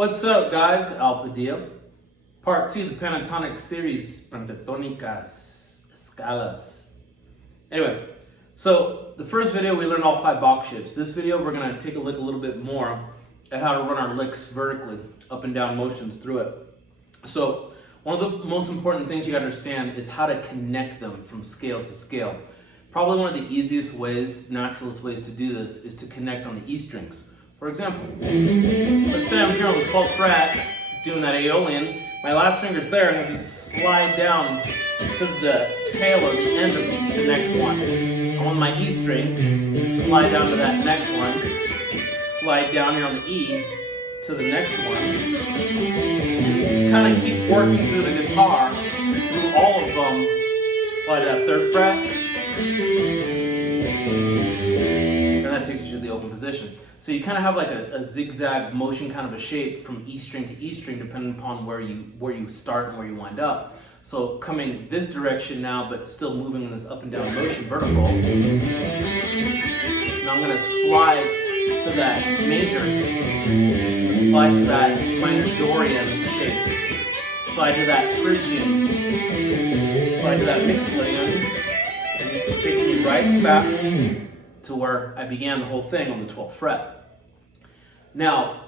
What's up, guys? Al Padilla. Part 2 of the Pentatonic series, Pentatonicas, Escalas. Anyway, so the first video we learned all 5 box shapes. This video we're going to take a look a little bit more at how to run our licks vertically, up and down motions through it. So one of the most important things you got to understand is how to connect them from scale to scale. Probably one of the easiest ways, naturalist ways to do this is to connect on the E strings. For example, let's say I'm here on the 12th fret, doing that Aeolian. My last finger's there, and I just slide down to the tail or the end of the next one. I'm on my E string, slide down to that next one, slide down here on the E to the next one, and you just kind of keep working through the guitar, through all of them. Slide to that 3rd fret, and that takes you to the open position. So you kind of have like a zigzag motion, kind of a shape from E string to E string, depending upon where you start and where you wind up. So coming this direction now, but still moving in this up and down motion, vertical. Now I'm going to slide to that major, slide to that minor Dorian shape, slide to that Phrygian, slide to that Mixolydian, and it takes me right back to where I began the whole thing on the 12th fret. Now,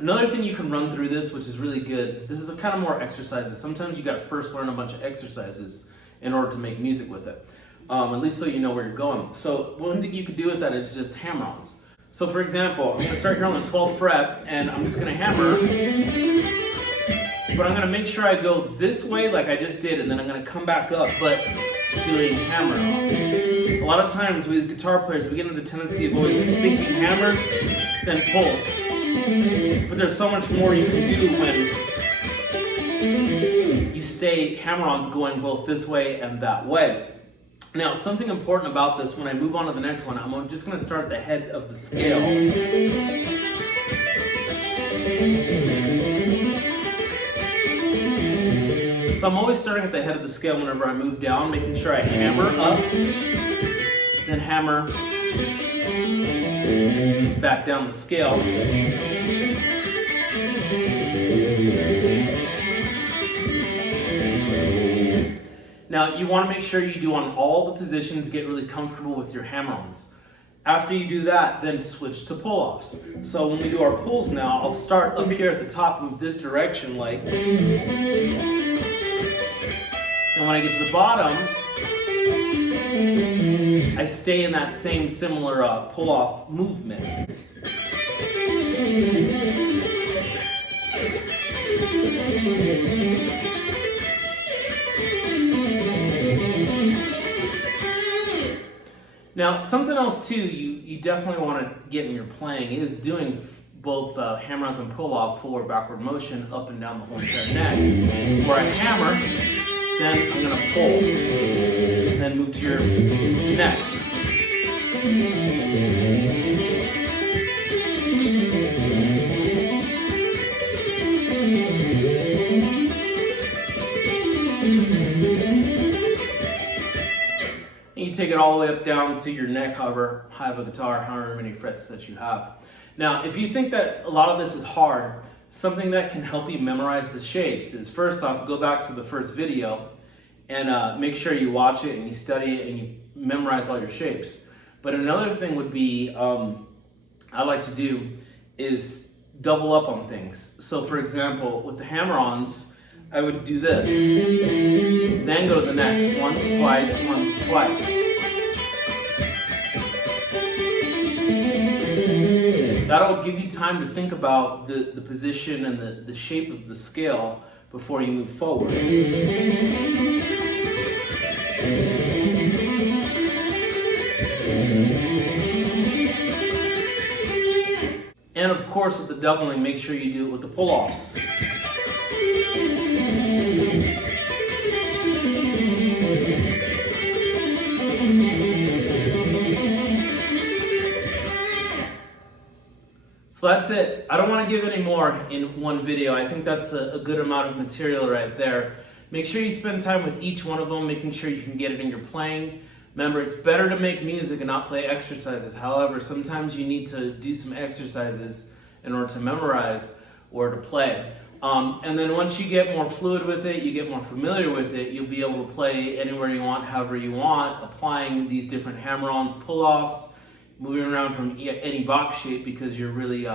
another thing you can run through this, which is really good, this is a kind of more exercises. Sometimes you got to first learn a bunch of exercises in order to make music with it, at least so you know where you're going. So one thing you could do with that is just hammer-ons. So for example, I'm going to start here on the 12th fret, and I'm just going to hammer, but I'm going to make sure I go this way like I just did, and then I'm going to come back up, but doing hammer-ons. A lot of times we as guitar players, we get into the tendency of always thinking hammers, then pulls. But there's so much more you can do when you stay hammer-ons going both this way and that way. Now, something important about this, when I move on to the next one, I'm just going to start at the head of the scale. So I'm always starting at the head of the scale whenever I move down, making sure I hammer up, then hammer back down the scale. Now you want to make sure you do on all the positions, get really comfortable with your hammer-ons. After you do that, then switch to pull-offs. So when we do our pulls now, I'll start up here at the top, move this direction like. And when I get to the bottom, I stay in that same similar pull-off movement. Now, something else too you definitely want to get in your playing is doing both hammer-ons and pull-off, forward, backward motion, up and down the whole entire neck. Where I hammer, then I'm going to pull, and then move to your next. And you take it all the way up down to your neck, however high of a guitar, however many frets that you have. Now, if you think that a lot of this is hard, something that can help you memorize the shapes is, first off, go back to the first video and make sure you watch it and you study it and you memorize all your shapes. But another thing would be, I like to do is double up on things. So for example, with the hammer-ons, I would do this, then go to the next, once, twice, twice. That'll give you time to think about the position and the shape of the scale before you move forward. And of course, with the doubling, make sure you do it with the pull-offs. So that's it. I don't want to give any more in one video. I think that's a good amount of material right there. Make sure you spend time with each one of them, making sure you can get it in your playing. Remember, it's better to make music and not play exercises. However, sometimes you need to do some exercises in order to memorize. or to play. And then once you get more fluid with it, you get more familiar with it, you'll be able to play anywhere you want, however you want, applying these different hammer-ons, pull-offs, moving around from any box shape because you're really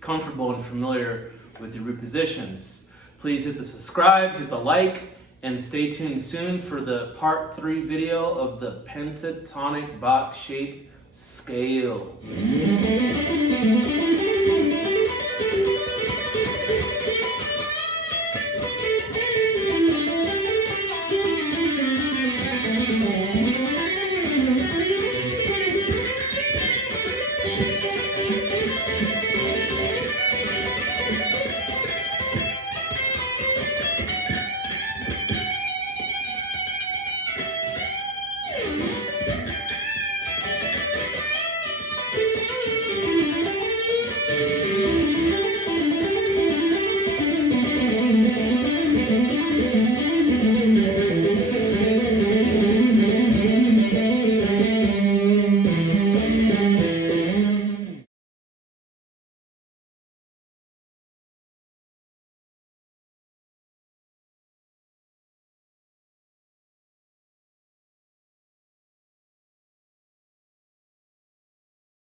comfortable and familiar with your root positions. Please hit the subscribe, hit the like, and stay tuned soon for the part 3 video of the pentatonic box shape scales.